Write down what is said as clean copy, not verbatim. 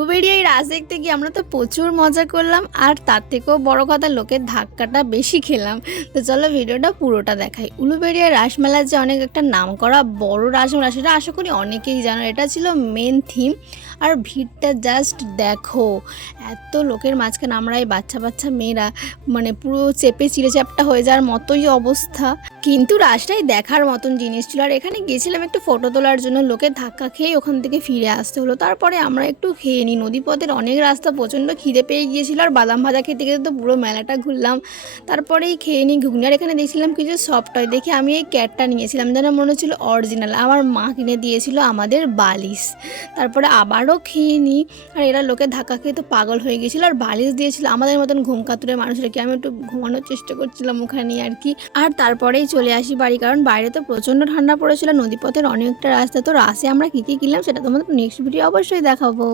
উলুবেড়িয়ায় রাস দেখতে গিয়ে আমরা তো প্রচুর মজা করলাম, আর তার থেকেও বড় কথা লোকের ধাক্কাটা বেশি খেলাম। তো চলো ভিডিওটা পুরোটা দেখাই। উলুবেড়িয়ায় রাসমেলার যে অনেক একটা নাম করা বড় রাসমেলা, সেটা আশা করি অনেকেই জানো। এটা ছিল মেন থিম। আর ভিড়টা জাস্ট দেখো, এত লোকের মাঝখানে আমরা এই বাচ্চা বাচ্চা মেয়েরা মানে পুরো চেপে চিড়ে চ্যাপটা হয়ে যাওয়ার মতোই অবস্থা। কিন্তু রাসটাই দেখার মতন জিনিস ছিল। আর এখানে গেছিলাম একটু ফটো তোলার জন্য, লোকের ধাক্কা খেয়ে ওখান থেকে ফিরে আসতে হলো। তারপরে আমরা একটু খেয়ে নিই। নদীপথের অনেক রাস্তা প্রচণ্ড খিদে পেয়ে গিয়েছিল, আর বাদাম ভাজা খেতে খেতে তো পুরো মেলাটা ঘুরলাম। তারপরেই খেয়ে নিই ঘুগনি। আর এখানে দেখছিলাম কিছু সফট টয়, দেখে আমি এই ক্যাটটা নিয়েছিলাম, যেন মনে হচ্ছিল অরিজিনাল। আমার মা কিনে দিয়েছিল আমাদের বালিশ। তারপরে আবারও খেয়ে নিই। আর এরা লোকের ধাক্কা খেয়ে তো পাগল হয়ে গেছিলো, আর বালিশ দিয়েছিল আমাদের মতন ঘুম কাতুরে মানুষটাকে। আমি একটু ঘুমানোর চেষ্টা করছিলাম ওখানে আর কি। আর তারপরেই চলে আসি বাড়ি, কারণ বাইরে তো প্রচণ্ড ঠান্ডা পড়েছিল। নদীপথের অনেকটা রাস্তা। তো রাসে আমরা কী কী কিনলাম সেটা তোমাদের নেক্সট ভিডিও অবশ্যই দেখাবো।